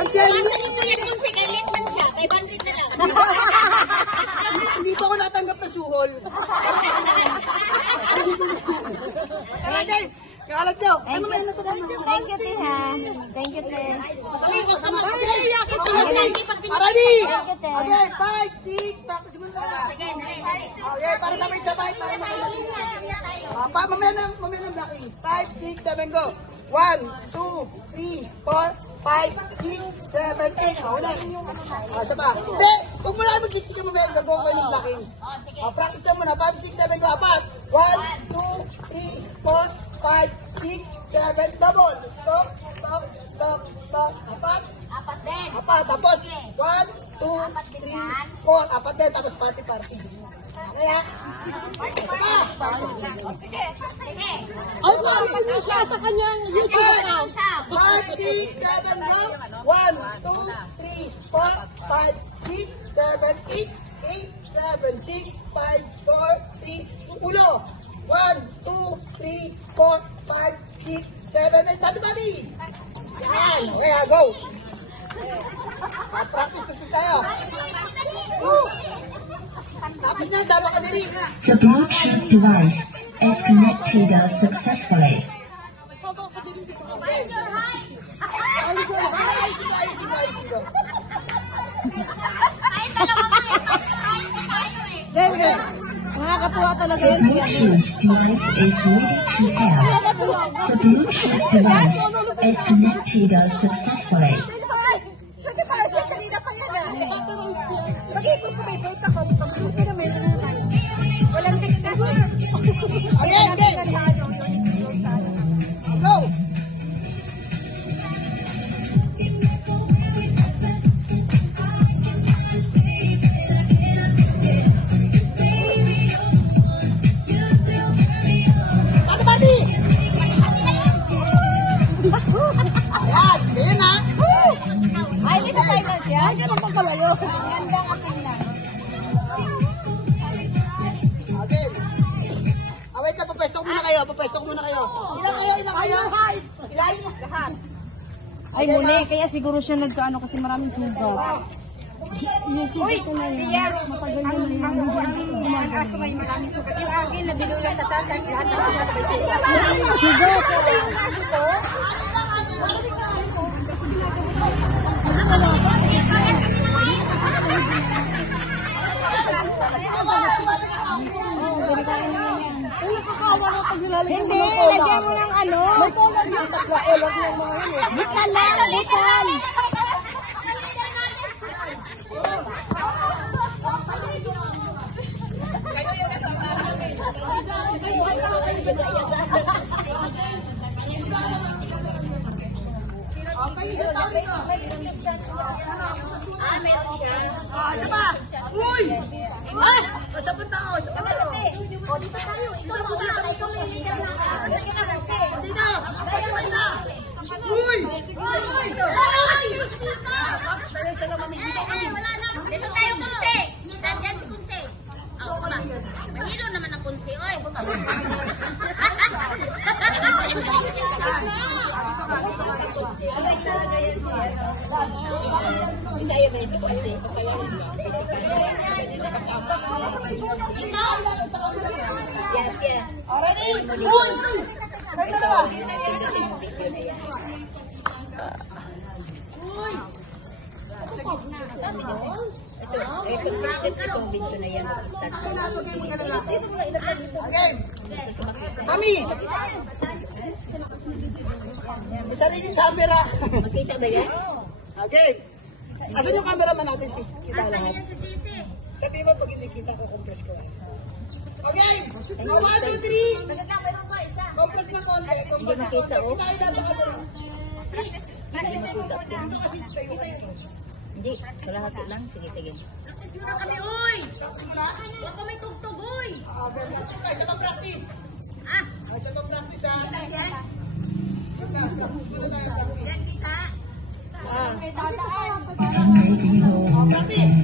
Cancel. Masan yung kuya kung si Kalit man siya. 500 na lang. Hindi pa ako natanggap na suhol. Tara, Jay. Kakalat nyo. Ano naman na ito? Thank you, Tiha. Thank you, Tiha. Ready? Okay, 5, 6. Practice mo na. Okay, para sabay-sabay. Mamaya ng blockings. 5, 6, 7, go. 1, 2, 3, 4, 5, 6, 7, 8. Ulan. Isa pa. Hindi. Huwag mo lang mag-6 ka mamaya. Gagawa ko yung blockings. Practice na muna. 5, 6, 7, go. Apat. 1, 2, 3, 4, 5, 6, 7, double. Stop, stop, stop, stop. Apat. Apat din. Apat. Tapos, 1, 2, 3, 4. Apat din. Tapos party-party. Okay, ha? Sige. Sige. Ay, parang niyo siya sa kanyang YouTube account. 5, 6, 7, go. 1, 2, 3, 4, 5, 6, 7, 8, 8, 7, 6, 5, 4, 3, ulo. 1, 2, 3, 4, 5, 6, 7, 8. Bati-bati. Yan. Okay, go. Practice na tayo. Tapos na, sama ka diri. The Bluetooth device is connected successfully. Ayusin ko. Kahit dalawa mo eh. Kahit na tayo eh. Dede, nakakatuwa talaga The yun. Bluetooth device is ready to pair. The Bluetooth device is connected successfully. Kasi para siya kanina pa yan ah. Mag-ipon ko may birth ako. Pag-suki na meron na tayo. Walang tignan. Okay. Go. Bati-bati. Ayan, ganyan na. Ay, dito finals yan. Ay, ganun pang kalayo. Ganda ka tingnan. Okay. Wait na, papwesto ko muna kayo. Ilan kayo? Ilan? Lahat. Ay, muli. Kaya siguro siya nagkaano kasi maraming sugat. Uy, Biyero. Matagal na Ang aso may maraming sugat. Yung akin na binula sa taas at lahat ng sugat may sugat. sugat. Yung aso ko, Hindi, lagyan mo ng ano. Bisan lang, bisan. meron siya. Isa pa. Uy! Ah! Basta punta ako. Isa pa. O, dito tayo. Ikaw na muna. Ikaw na yung leader ng sige na kasi. Dito! Dito ba isa? Uy! Uy! Wala na. Dito tayo, Kunse. Nandyan si Kunse. Oh, sama. Mahilo naman ang Kunse, oy. Saya ba si Kunse? Yan, yan. Ready? Uy! Ready na ba? Itong video na yan. Again. Mami! May sariling camera. Makita ba yan? Okay. Asan yung cameraman natin, sis? Kita Asan lahat. yan si JC? Sabi mo, pag hindi kita ko, compress ko. Okay. 1, 2, 3. Meron pa isa. Compress na konti. Compress na konti. Kita kayo dyan sa camera. Dito kasi tayo dito. Hindi, kalahati lang. Sige, sige. Practice muna kami, uy! Huwag ko may tugtog, uy! Okay, practice ka. Isa pang practice. Ah! Isa pang practice, ha? Yan? Practice muna tayo, practice. Yan kita. Practice.